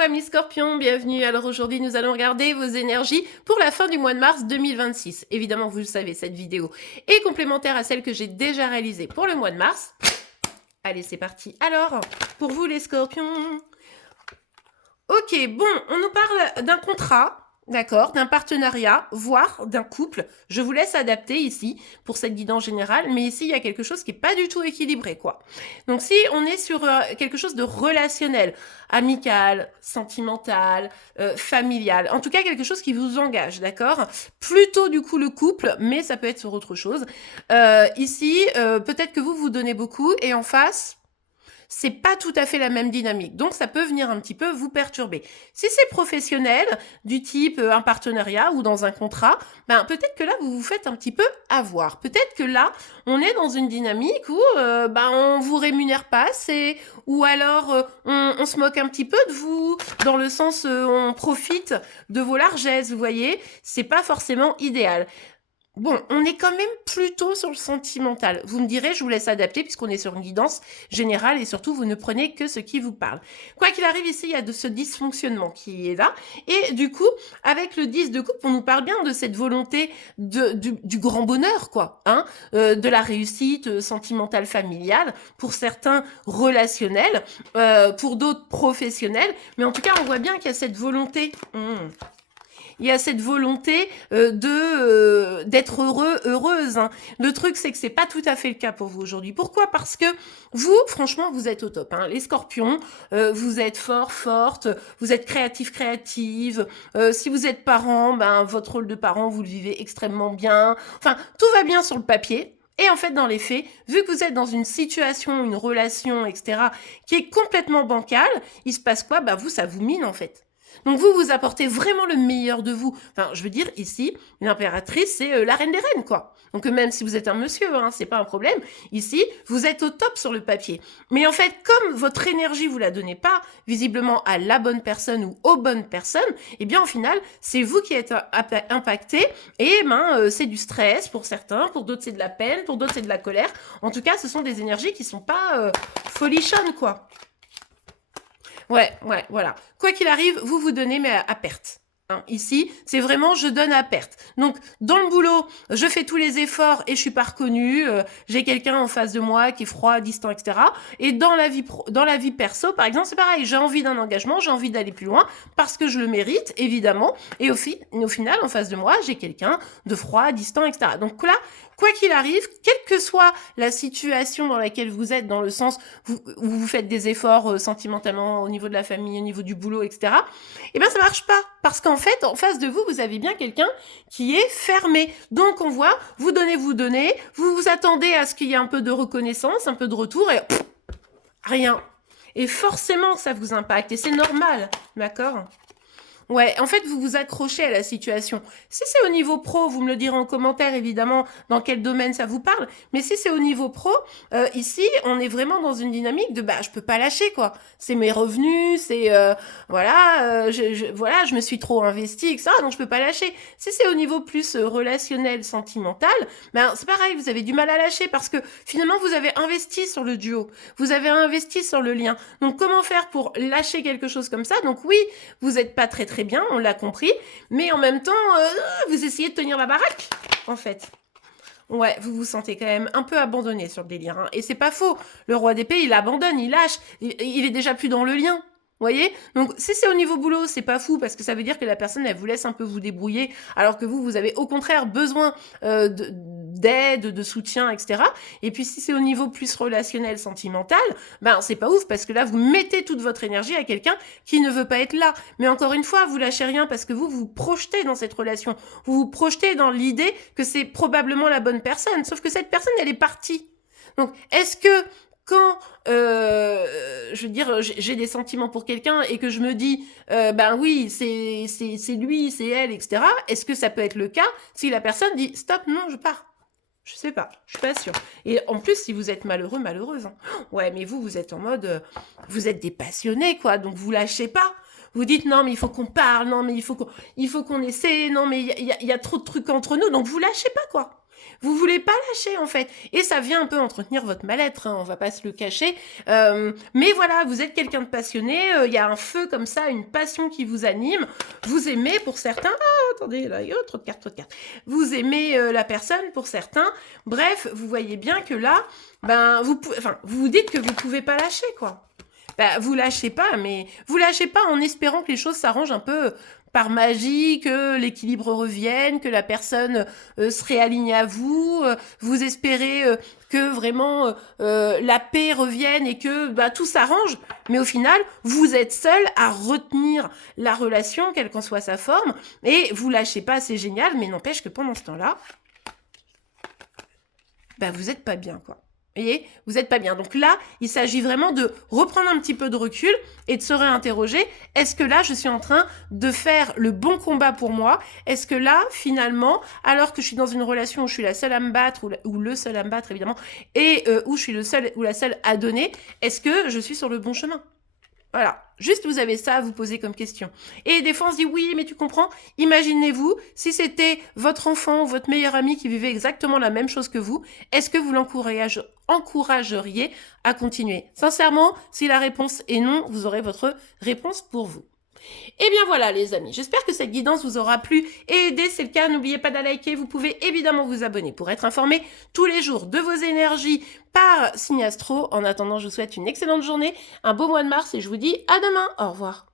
amis Scorpions, bienvenue. Alors aujourd'hui nous allons regarder vos énergies pour la fin du mois de mars 2026. Évidemment vous le savez, cette vidéo est complémentaire à celle que j'ai déjà réalisée pour le mois de mars. Allez c'est parti. Alors, pour vous les Scorpions. Ok, bon, on nous parle d'un contrat. D'accord, d'un partenariat, voire d'un couple. Je vous laisse adapter ici pour cette guidance générale, mais ici il y a quelque chose qui est pas du tout équilibré, quoi. Donc si on est sur quelque chose de relationnel, amical, sentimental, familial, en tout cas quelque chose qui vous engage, d'accord? Plutôt du coup le couple, mais ça peut être sur autre chose. Ici, peut-être que vous vous donnez beaucoup et en face, c'est pas tout à fait la même dynamique. Donc, ça peut venir un petit peu vous perturber. Si c'est professionnel, du type un partenariat ou dans un contrat, ben, peut-être que là, vous vous faites un petit peu avoir. Peut-être que là, on est dans une dynamique où ben, on vous rémunère pas assez, ou alors on se moque un petit peu de vous, dans le sens on profite de vos largesses, vous voyez. C'est pas forcément idéal. Bon, on est quand même plutôt sur le sentimental. Vous me direz, je vous laisse adapter puisqu'on est sur une guidance générale et surtout, vous ne prenez que ce qui vous parle. Quoi qu'il arrive ici, il y a de ce dysfonctionnement qui est là. Et du coup, avec le 10 de coupe, on nous parle bien de cette volonté du grand bonheur, quoi. Hein, de la réussite sentimentale familiale, pour certains relationnels, pour d'autres professionnels. Mais en tout cas, on voit bien qu'il y a cette volonté... Il y a cette volonté d'être heureux, heureuse. Hein. Le truc, c'est que c'est pas tout à fait le cas pour vous aujourd'hui. Pourquoi? Parce que vous, franchement, vous êtes au top. Hein. Les Scorpions, vous êtes forte, vous êtes créative. Si vous êtes parent, ben votre rôle de parent, vous le vivez extrêmement bien. Enfin, tout va bien sur le papier. Et en fait, dans les faits, vu que vous êtes dans une situation, une relation, etc., qui est complètement bancale, il se passe quoi? Bah vous, ça vous mine en fait. Donc vous, vous apportez vraiment le meilleur de vous. Enfin, je veux dire, ici, l'impératrice, c'est la reine des reines, quoi. Donc même si vous êtes un monsieur, hein, c'est pas un problème. Ici, vous êtes au top sur le papier. Mais en fait, comme votre énergie, vous la donnez pas, visiblement, à la bonne personne ou aux bonnes personnes, eh bien, au final, c'est vous qui êtes impacté. Et c'est du stress pour certains, pour d'autres, c'est de la peine, pour d'autres, c'est de la colère. En tout cas, ce sont des énergies qui sont pas folichonnes, quoi. Ouais, voilà. Quoi qu'il arrive, vous vous donnez, mais à perte. Hein, ici, c'est vraiment je donne à perte. Donc, dans le boulot, je fais tous les efforts et je suis pas reconnue. J'ai quelqu'un en face de moi qui est froid, distant, etc. Et dans la vie perso, par exemple, c'est pareil. J'ai envie d'un engagement, j'ai envie d'aller plus loin parce que je le mérite, évidemment. Et au final, en face de moi, j'ai quelqu'un de froid, distant, etc. Donc là, quoi qu'il arrive, quelle que soit la situation dans laquelle vous êtes, dans le sens où vous faites des efforts sentimentalement au niveau de la famille, au niveau du boulot, etc., eh bien, ça marche pas. Parce qu'en fait, en face de vous, vous avez bien quelqu'un qui est fermé. Donc, on voit, vous donnez, vous vous attendez à ce qu'il y ait un peu de reconnaissance, un peu de retour, et rien. Et forcément, ça vous impacte. Et c'est normal, d'accord ? Ouais, en fait, vous vous accrochez à la situation. Si c'est au niveau pro, vous me le direz en commentaire, évidemment, dans quel domaine ça vous parle. Mais si c'est au niveau pro, ici, on est vraiment dans une dynamique de, je peux pas lâcher, quoi. C'est mes revenus, c'est, voilà, je me suis trop investie, etc. Donc, je peux pas lâcher. Si c'est au niveau plus relationnel, sentimental, c'est pareil, vous avez du mal à lâcher parce que finalement, vous avez investi sur le duo. Vous avez investi sur le lien. Donc, comment faire pour lâcher quelque chose comme ça? Donc, oui, vous êtes pas très bien, on l'a compris, mais en même temps, vous essayez de tenir la baraque, en fait. Ouais, vous vous sentez quand même un peu abandonné sur le délire, hein. Et c'est pas faux. Le roi d'épée, il abandonne, il lâche, il est déjà plus dans le lien. Vous voyez? Donc, si c'est au niveau boulot, c'est pas fou parce que ça veut dire que la personne, elle vous laisse un peu vous débrouiller alors que vous avez au contraire besoin d'aide, de soutien, etc. Et puis, si c'est au niveau plus relationnel, sentimental, c'est pas ouf parce que là, vous mettez toute votre énergie à quelqu'un qui ne veut pas être là. Mais encore une fois, vous lâchez rien parce que vous vous projetez dans cette relation. Vous vous projetez dans l'idée que c'est probablement la bonne personne. Sauf que cette personne, elle est partie. Donc, est-ce que quand, je veux dire, j'ai des sentiments pour quelqu'un et que je me dis, oui, c'est lui, c'est elle, etc., est-ce que ça peut être le cas si la personne dit, stop, non, je pars? Je sais pas, je suis pas sûre. Et en plus, si vous êtes malheureux, malheureuse, hein. Ouais, mais vous êtes en mode, vous êtes des passionnés, quoi, donc vous lâchez pas. Vous dites, non, mais il faut qu'on parle, non, mais il faut qu'on essaie, non, mais il y a trop de trucs entre nous, donc vous lâchez pas, quoi. Vous voulez pas lâcher, en fait. Et ça vient un peu entretenir votre mal-être, hein, on va pas se le cacher. Mais voilà, vous êtes quelqu'un de passionné, il y a un feu comme ça, une passion qui vous anime. Vous aimez pour certains... Ah, attendez, là, trop de cartes, trop de cartes. Vous aimez la personne pour certains. Bref, vous voyez bien que là, ben, vous vous dites que vous pouvez pas lâcher, quoi. Bah, vous lâchez pas, mais vous lâchez pas en espérant que les choses s'arrangent un peu par magie, que l'équilibre revienne, que la personne se réaligne à vous. Vous espérez que vraiment la paix revienne et que bah, tout s'arrange. Mais au final, vous êtes seul à retenir la relation, quelle qu'en soit sa forme, et vous lâchez pas, c'est génial, mais n'empêche que pendant ce temps-là, bah, vous êtes pas bien, quoi. Vous voyez, vous n'êtes pas bien. Donc là, il s'agit vraiment de reprendre un petit peu de recul et de se réinterroger. Est-ce que là, je suis en train de faire le bon combat pour moi? Est-ce que là, finalement, alors que je suis dans une relation où je suis la seule à me battre, ou le seul à me battre, évidemment, et où je suis le seul ou la seule à donner, est-ce que je suis sur le bon chemin? Voilà, juste vous avez ça à vous poser comme question. Et des fois on se dit oui, mais tu comprends, imaginez-vous si c'était votre enfant ou votre meilleur ami qui vivait exactement la même chose que vous, est-ce que vous l'encourageriez à continuer? Sincèrement, si la réponse est non, vous aurez votre réponse pour vous. Et bien voilà les amis, j'espère que cette guidance vous aura plu et aidé. Si c'est le cas, n'oubliez pas de liker, vous pouvez évidemment vous abonner pour être informé tous les jours de vos énergies par signe astro. En attendant, je vous souhaite une excellente journée, un beau mois de mars et je vous dis à demain. Au revoir.